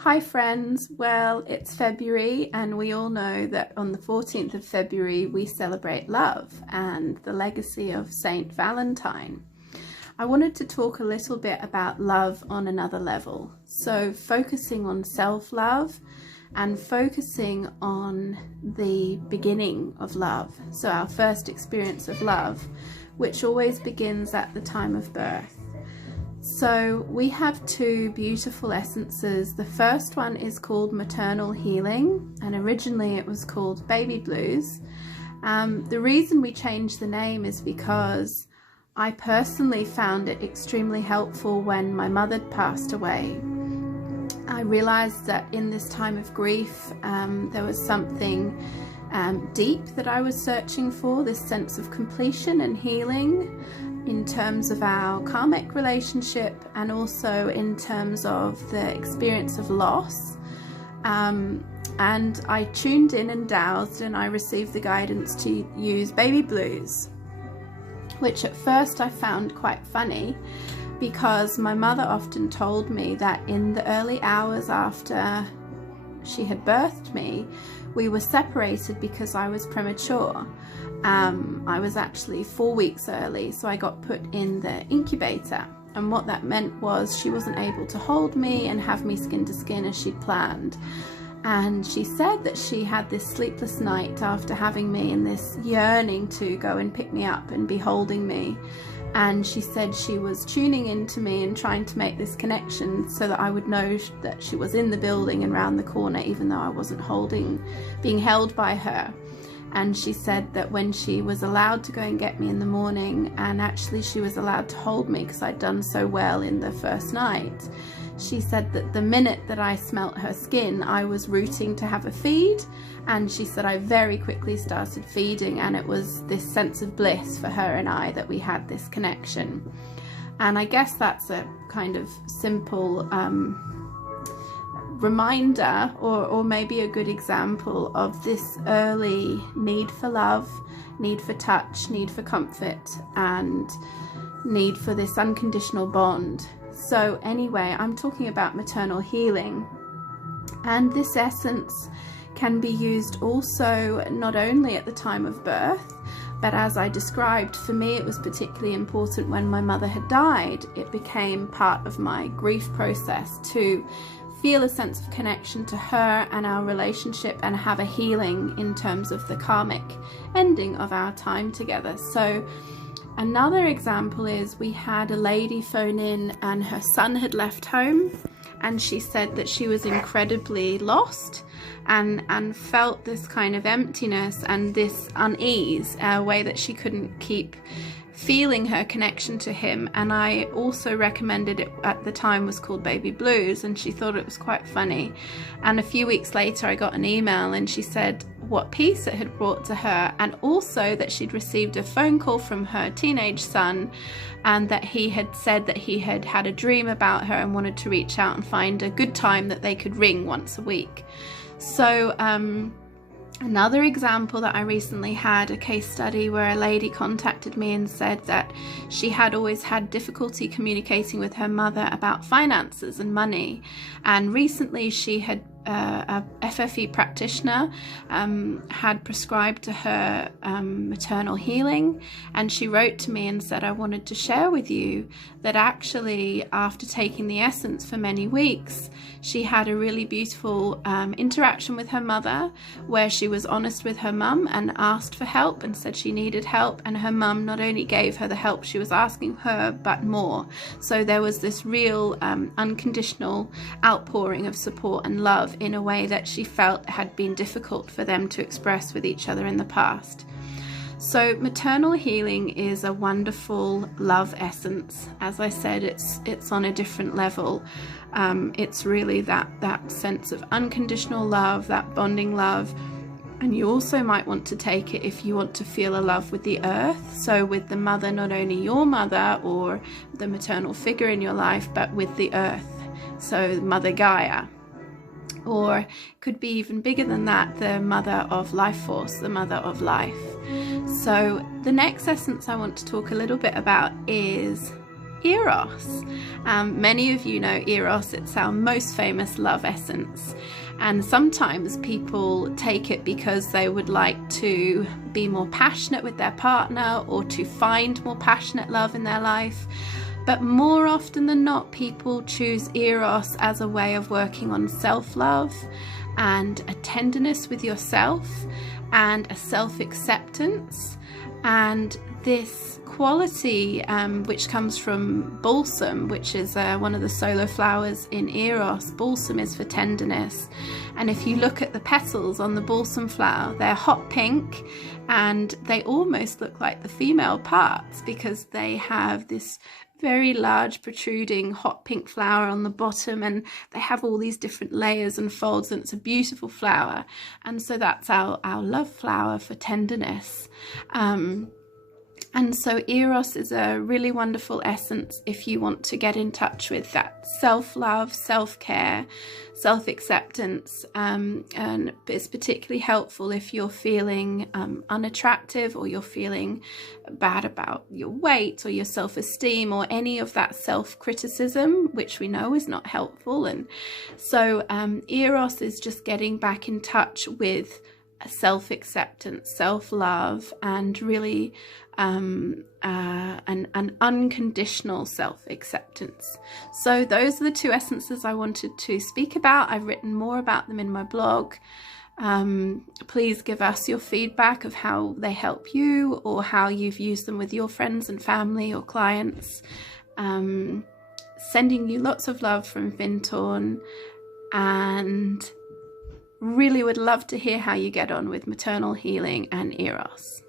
Hi friends, well it's February and we all know that on the 14th of February we celebrate love and the legacy of Saint Valentine. I wanted to talk a little bit about love on another level, so focusing on self-love and focusing on the beginning of love, so our first experience of love, which always begins at the time of birth. So we have two beautiful essences. The first one is called Maternal Healing, and originally it was called Baby Blues. The reason we changed the name is because I personally found it extremely helpful when my mother passed away. I realized that in this time of grief, there was something deep that I was searching for, this sense of completion and healing in terms of our karmic relationship and also in terms of the experience of loss. And I tuned in and dowsed and I received the guidance to use Baby Blues, which at first I found quite funny because my mother often told me that in the early hours after she had birthed me, we were separated because I was premature. I was actually 4 weeks early, so I got put in the incubator, and what that meant was she wasn't able to hold me and have me skin to skin as she'd planned. And she said that she had this sleepless night after having me and this yearning to go and pick me up and be holding me. And she said she was tuning into me and trying to make this connection so that I would know that she was in the building and round the corner, even though I wasn't being held by her. And she said that when she was allowed to go and get me in the morning, and actually she was allowed to hold me because I'd done so well in the first night, she said that the minute that I smelt her skin, I was rooting to have a feed, and she said I very quickly started feeding, and it was this sense of bliss for her and I that we had this connection. And I guess that's a kind of simple reminder or maybe a good example of this early need for love, need for touch, need for comfort, and need for this unconditional bond. So anyway, I'm talking about maternal healing, and this essence can be used also not only at the time of birth, but as I described, for me it was particularly important when my mother had died. It became part of my grief process to feel a sense of connection to her and our relationship and have a healing in terms of the karmic ending of our time together. So another example is we had a lady phone in and her son had left home, and she said that she was incredibly lost and felt this kind of emptiness and this unease, a way that she couldn't keep feeling her connection to him. And I also recommended it at the time, was called Baby Blues, and she thought it was quite funny. And a few weeks later I got an email and she said what peace it had brought to her, and also that she'd received a phone call from her teenage son, and that he had said that he had had a dream about her and wanted to reach out and find a good time that they could ring once a week. So another example that I recently had, a case study where a lady contacted me and said that she had always had difficulty communicating with her mother about finances and money, and recently she had a FFE practitioner had prescribed to her maternal healing, and she wrote to me and said, I wanted to share with you that actually after taking the essence for many weeks, she had a really beautiful interaction with her mother where she was honest with her mum and asked for help and said she needed help, and her mum not only gave her the help she was asking her but more. So there was this real unconditional outpouring of support and love in a way that she felt had been difficult for them to express with each other in the past. So maternal healing is a wonderful love essence. As I said, it's on a different level. It's really that sense of unconditional love, that bonding love. And you also might want to take it if you want to feel a love with the earth, so with the mother, not only your mother or the maternal figure in your life, but with the earth, so Mother Gaia. Or could be even bigger than that, the mother of life force, the mother of life. So the next essence I want to talk a little bit about is Eros. Many of you know Eros. It's our most famous love essence. And sometimes people take it because they would like to be more passionate with their partner or to find more passionate love in their life. But more often than not, people choose Eros as a way of working on self-love and a tenderness with yourself and a self-acceptance. And this quality, which comes from balsam, which is one of the solar flowers in Eros. Balsam is for tenderness. And if you look at the petals on the balsam flower, they're hot pink and they almost look like the female parts because they have this very large protruding hot pink flower on the bottom, and they have all these different layers and folds, and it's a beautiful flower. And so that's our love flower for tenderness. And so Eros is a really wonderful essence if you want to get in touch with that self-love, self-care, self-acceptance, and it's particularly helpful if you're feeling unattractive, or you're feeling bad about your weight or your self-esteem or any of that self-criticism, which we know is not helpful. And so Eros is just getting back in touch with self-acceptance, self-love, and really an unconditional self-acceptance. So those are the two essences I wanted to speak about. I've written more about them in my blog. Please give us your feedback of how they help you or how you've used them with your friends and family or clients. Sending you lots of love from Vintorn, and really would love to hear how you get on with maternal healing and Eros.